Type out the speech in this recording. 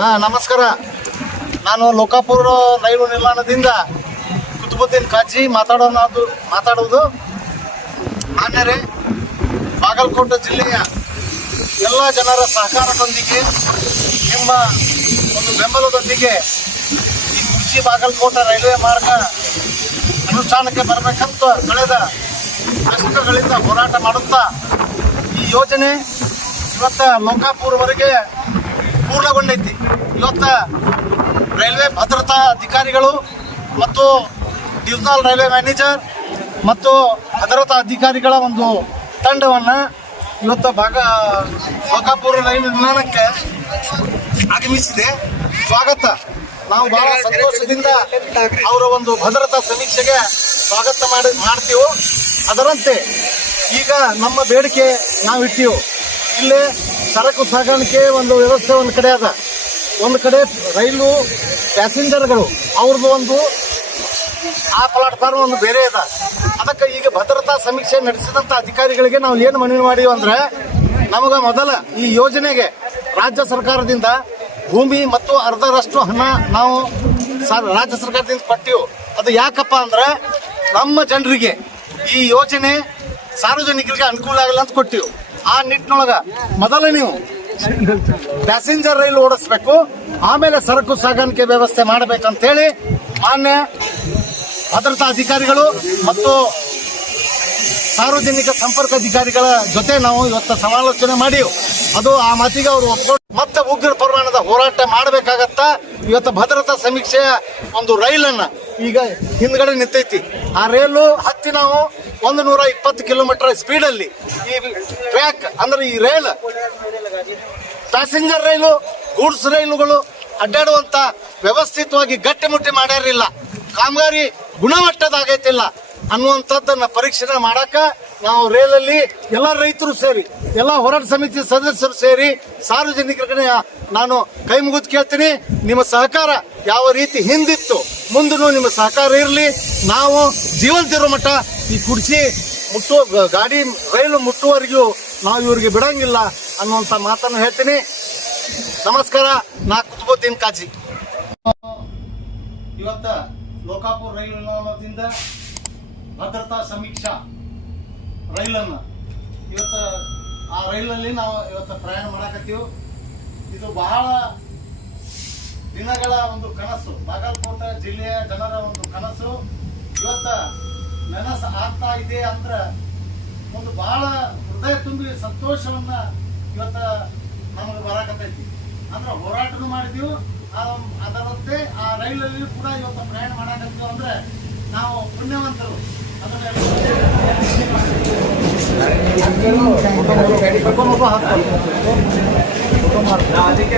ಹಾ, ನಮಸ್ಕಾರ. ನಾನು ಲೋಕಾಪುರ ರೈಲು ನಿಲ್ದಾಣದಿಂದ ಕುತುಬುದ್ದೀನ್ ಕಾಜಿ ಮಾತಾಡೋದು ಮಾತಾಡೋದು. ಮಾನ್ಯರೇ, ಬಾಗಲಕೋಟೆ ಜಿಲ್ಲೆಯ ಎಲ್ಲ ಜನರ ಸಹಕಾರದೊಂದಿಗೆ ನಿಮ್ಮ ಒಂದು ಬೆಂಬಲದೊಂದಿಗೆ ಈ ಕುರ್ಚಿ ಬಾಗಲಕೋಟೆ ರೈಲ್ವೆ ಮಾರ್ಗ ಅನುಷ್ಠಾನಕ್ಕೆ ಬರಬೇಕಂತ ಕಳೆದ ದಶಕಗಳಿಂದ ಹೋರಾಟ ಮಾಡುತ್ತಾ ಈ ಯೋಜನೆ ಇವತ್ತ ಲೋಕಾಪುರವರೆಗೆ ಪೂರ್ಣಗೊಂಡೈತಿ. ಇವತ್ತ ರೈಲ್ವೆ ಭದ್ರತಾ ಅಧಿಕಾರಿಗಳು ಮತ್ತು ಡಿವಿಷನಲ್ ರೈಲ್ವೆ ಮ್ಯಾನೇಜರ್ ಮತ್ತು ಭದ್ರತಾ ಅಧಿಕಾರಿಗಳ ಒಂದು ತಂಡವನ್ನು ಇವತ್ತು ಭಾಗ ಲೋಕಾಪುರ ರೈಲು ನಿಲ್ದಾಣಕ್ಕೆ ಆಗಮಿಸಿದೆ. ಸ್ವಾಗತ. ನಾವು ಬಹಳ ಸಂತೋಷದಿಂದ ಅವರ ಒಂದು ಭದ್ರತಾ ಸಮೀಕ್ಷೆಗೆ ಸ್ವಾಗತ ಮಾಡಿ, ಮಾಡ್ತೀವಿ? ಅದರಂತೆ ಈಗ ನಮ್ಮ ಬೇಡಿಕೆ ನಾವು ಇಟ್ಟಿವು ಇಲ್ಲಿ ಸರಕು ಸಾಗಾಣಿಕೆ ಒಂದು ವ್ಯವಸ್ಥೆ ಒಂದು ಕಡೆ ಅದ. ಒಂದು ಕಡೆ ರೈಲು ಪ್ಯಾಸೆಂಜರ್ಗಳು ಅವ್ರದ್ದು ಒಂದು ಆ ಪ್ಲಾಟ್ಫಾರ್ಮ್ ಒಂದು ಬೇರೆ ಅದ ಅದಕ್ಕೆ ಈಗ ಭದ್ರತಾ ಸಮೀಕ್ಷೆ ನಡೆಸಿದಂತ ಅಧಿಕಾರಿಗಳಿಗೆ ನಾವು ಏನು ಮನವಿ ಮಾಡಿವಿ ಅಂದ್ರೆ, ನಮಗೆ ಮೊದಲ ಈ ಯೋಜನೆಗೆ ರಾಜ್ಯ ಸರ್ಕಾರದಿಂದ ಭೂಮಿ ಮತ್ತು ಅರ್ಧರಷ್ಟು ಹಣ ನಾವು ರಾಜ್ಯ ಸರ್ಕಾರದಿಂದ ಕೊಟ್ಟಿವು. ಅದು ಯಾಕಪ್ಪ ಅಂದ್ರೆ, ನಮ್ಮ ಜನರಿಗೆ ಈ ಯೋಜನೆ ಸಾರ್ವಜನಿಕರಿಗೆ ಅನುಕೂಲ ಆಗಲ್ಲ ಅಂತ ಕೊಟ್ಟಿವು. ಆ ನಿಟ್ಟಿನೊಳಗ ಮೊದಲ ನೀವು ಪ್ಯಾಸೆಂಜರ್ ರೈಲ್ ಓಡಿಸ್ಬೇಕು. ಆಮೇಲೆ ಸರಕು ಸಾಗಾಣಿಕೆ ವ್ಯವಸ್ಥೆ ಮಾಡಬೇಕಂತೇಳಿ ಮಾನ್ಯ ಭದ್ರತಾ ಅಧಿಕಾರಿಗಳು ಮತ್ತು ಸಾರ್ವಜನಿಕ ಸಂಪರ್ಕ ಅಧಿಕಾರಿಗಳ ಜೊತೆ ನಾವು ಇವತ್ತು ಸಮಾಲೋಚನೆ ಮಾಡಿ ಅದು ಆ ಮಾತಿಗೆ ಅವರು ಒಪ್ಕೊಂಡು ಮತ್ತೆ ಉಗ್ರ ಪ್ರಮಾಣದ ಹೋರಾಟ ಮಾಡಬೇಕಾಗತ್ತ? ಇವತ್ತು ಭದ್ರತಾ ಸಮೀಕ್ಷೆಯ ಒಂದು ರೈಲನ್ನ ಈಗ ಹಿಂದ್ಗಡೆ ನಿಂತೈತಿ. ಆ ರೈಲು ಹತ್ತಿ ನಾವು ಒಂದು ನೂರ ಇಪ್ಪತ್ತು ಕಿಲೋಮೀಟರ್ ಸ್ಪೀಡಲ್ಲಿ ಈ ಟ್ರ್ಯಾಕ್, ಅಂದ್ರೆ ಈ ರೈಲ್, ಪ್ಯಾಸೆಂಜರ್ ರೈಲು, ಗೂಡ್ಸ್ ರೈಲುಗಳು ಅಡ್ಡಾಡುವಂತ ವ್ಯವಸ್ಥಿತವಾಗಿ ಗಟ್ಟಿಮುಟ್ಟಿ ಮಾಡ್ಯಾರಿಲ್ಲ. ಕಾಮಗಾರಿ ಗುಣಮಟ್ಟದಾಗೈತಿಲ್ಲ. ಅನ್ನುವಂಥದ್ದನ್ನ ಪರೀಕ್ಷೆ ಮಾಡಾಕ ನಾವು ರೈಲಲ್ಲಿ ಎಲ್ಲ ರೈತರು ಸೇರಿ, ಎಲ್ಲ ಹೋರಾಟ ಸಮಿತಿ ಸದಸ್ಯರು ಸೇರಿ ಸಾರ್ವಜನಿಕರಿಗೆ ನಾನು ಕೈ ಮುಗಿದು ಕೇಳ್ತೀನಿ. ನಿಮ್ಮ ಸಹಕಾರ ಯಾವ ರೀತಿ ಹಿಂದಿತ್ತು ಮುಂದೂ ನಿಮ್ಮ ಸಹಕಾರ ಇರಲಿ. ನಾವು ಜೀವಂತಿರೋ ಮಟ್ಟ ಈ ಕುರ್ಚಿ ಮುಟ್ಟುವ ಗಾಡಿ ರೈಲು ಮುಟ್ಟುವವರೆಗೂ ನಾವು ಇವ್ರಿಗೆ ಬಿಡಂಗಿಲ್ಲ ಅನ್ನುವಂಥ ಮಾತನ್ನು ಹೇಳ್ತೀನಿ. ನಮಸ್ಕಾರ, ನಾ ಕುತುಬುದ್ದೀನ್ ಕಾಜಿ. ಇವತ್ತ ಲೋಕಾಪುರ ರೈಲು ನಿಲ್ದಾಣದಿಂದ ಭದ್ರತಾ ಸಮೀಕ್ಷಾ ರೈಲನ್ನು. ಇವತ್ತು ಆ ರೈಲಲ್ಲಿ ನಾವು ಇವತ್ತು ಪ್ರಯಾಣ ಮಾಡಕತ್ತೀವಿ. ಇದು ಬಹಳ ದಿನಗಳ ಒಂದು ಕನಸು. ಬಾಗಲಕೋಟೆ ಜಿಲ್ಲೆಯ ಜನರ ಒಂದು ಕನಸು. ಇವತ್ತು ನನಸು ಆಗ್ತಾ ಇದೆ ಅಂದ್ರೆ ಒಂದು ಬಹಳ ಹೃದಯ ತುಂಬಿ ಸಂತೋಷವನ್ನ ಇವತ್ತು ನಮಗೆ ಬರಕತ್ತೈತಿ. ಅಂದ್ರೆ ಹೋರಾಟನೂ ಮಾಡಿದೀವಿ. ಅದರಂತೆ ಆ ರೈಲಲ್ಲಿ ಕೂಡ ಇವತ್ತು ಪ್ರಯಾಣ ಮಾಡಾಕತ್ತೀವಿ ಅಂದ್ರೆ ನಾವು ಪುಣ್ಯವಂತರು. ছোট হাত ছোট মার না আজকে